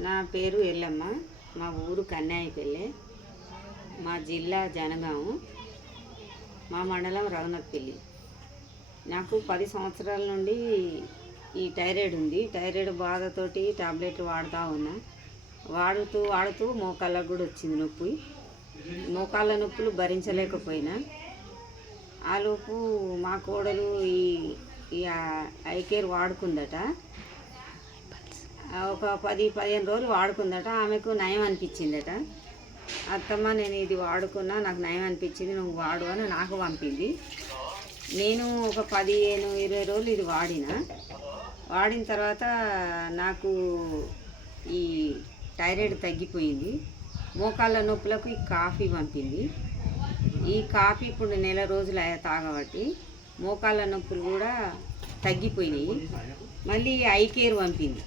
నా పేరు ఎల్లమ్మ. మా ఊరు కన్యాయిపల్లె, మా జిల్లా జనగాం, మా మండలం రఘునాథపల్లి. నాకు 10 సంవత్సరాల నుండి ఈ థైరాయిడ్ ఉంది. థైరాయిడ్ బాధతోటి టాబ్లెట్లు వాడుతూ ఉన్నా. వాడుతూ మోకాళ్ళకు కూడా వచ్చింది నొప్పి. మోకాళ్ళ నొప్పులు భరించలేకపోయినా. ఆలోపు మా కోడలు ఈ ఐ కేర్ వాడుకుందట. ఒక 10-15 రోజులు వాడుకుందట. ఆమెకు నయం అనిపించిందట. అత్తమ్మ, నేను ఇది వాడుకున్నా, నాకు నయం అనిపించింది, నువ్వు వాడు అని నాకు పంపింది. నేను ఒక 15-20 రోజులు ఇది వాడిన తర్వాత నాకు ఈ థైరాయిడ్ తగ్గిపోయింది. మోకాళ్ళ నొప్పులకు ఈ కాఫీ పంపింది. ఈ కాఫీ ఇప్పుడు నెల రోజులు తాగబట్టి మోకాళ్ళ నొప్పులు కూడా తగ్గిపోయినాయి. మళ్ళీ ఈ ఐ కేర్ పంపింది.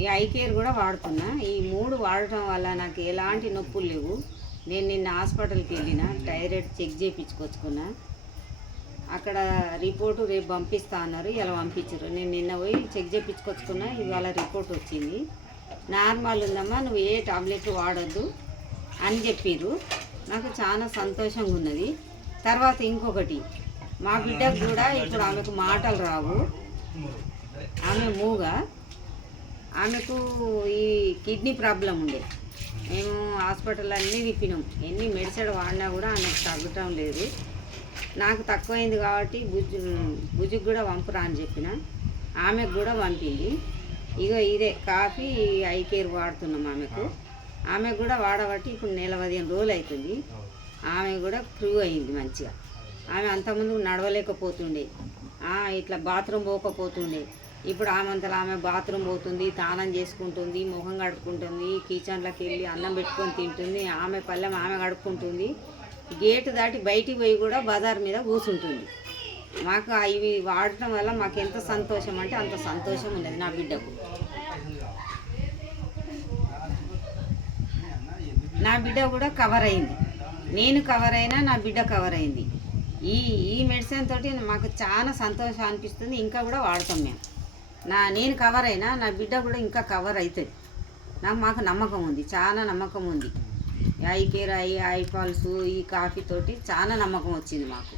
ఈ ఐ కేర్ కూడా వాడుతున్నా. ఈ 3 వాడటం వల్ల నాకు ఎలాంటి నొప్పులు లేవు. నేను నిన్న హాస్పిటల్కి వెళ్ళిన, థైరాయిడ్ చెక్ చేయించుకొచ్చుకున్నా. అక్కడ రిపోర్టు రేపు పంపిస్తా అన్నారు, ఇలా పంపించారు. నేను నిన్న పోయి చెక్ చేయించుకొచ్చుకున్నా. ఇవాళ రిపోర్ట్ వచ్చింది, నార్మల్ ఉందమ్మా, నువ్వు ఏ టాబ్లెట్లు వాడొద్దు అని చెప్పారు. నాకు చాలా సంతోషంగా ఉన్నది. తర్వాత ఇంకొకటి, మా బిడ్డకు కూడా ఇప్పుడు ఆమెకు మాటలు రావు, ఆమె మూగ. ఆమెకు ఈ కిడ్నీ ప్రాబ్లం ఉండే. మేము హాస్పిటల్ అన్నీ తిప్పినాం, ఎన్ని మెడిసిన్ వాడినా కూడా ఆమెకు తగ్గటం లేదు. నాకు తక్కువైంది కాబట్టి భుజుకు కూడా పంపురా అని చెప్పిన. ఆమెకు కూడా పంపింది. ఇదే కాఫీ ఐ కేర్ వాడుతున్నాం ఆమెకు కూడా వాడబట్టి ఇప్పుడు నెల 15 రోజులు అవుతుంది. ఆమె కూడా క్రూ అయింది మంచిగా. ఆమె అంతకుముందు నడవలేకపోతుండే, ఇట్లా బాత్రూమ్ పోకపోతుండే. ఇప్పుడు ఆమె బాత్రూమ్ పోతుంది, స్నానం చేసుకుంటుంది, ముఖం కడుక్కుంటుంది, కిచెన్లోకి వెళ్ళి అన్నం పెట్టుకొని తింటుంది, ఆమె పళ్ళెం ఆమె కడుక్కుంటుంది. గేటు దాటి బయటికి పోయి కూడా బజార్ మీద కూర్చుంటుంది. మాకు ఇవి వాడటం వల్ల మాకు ఎంత సంతోషం అంటే అంత సంతోషం ఉన్నది. నా బిడ్డకు, నా బిడ్డ కూడా కవర్ అయింది. నేను కవర్ అయినా, నా బిడ్డ కవర్ అయింది. ఈ మెడిసిన్ తోటి మాకు చాలా సంతోషం అనిపిస్తుంది. ఇంకా కూడా వాడతాం మేము. నేను కవర్ అయినా, నా బిడ్డ కూడా ఇంకా కవర్ అవుతుంది. మాకు నమ్మకం ఉంది, చాలా నమ్మకం ఉంది. ఐ కేర్, ఐ పాల్స్, ఈ కాఫీ తోటి చాలా నమ్మకం వచ్చింది మాకు.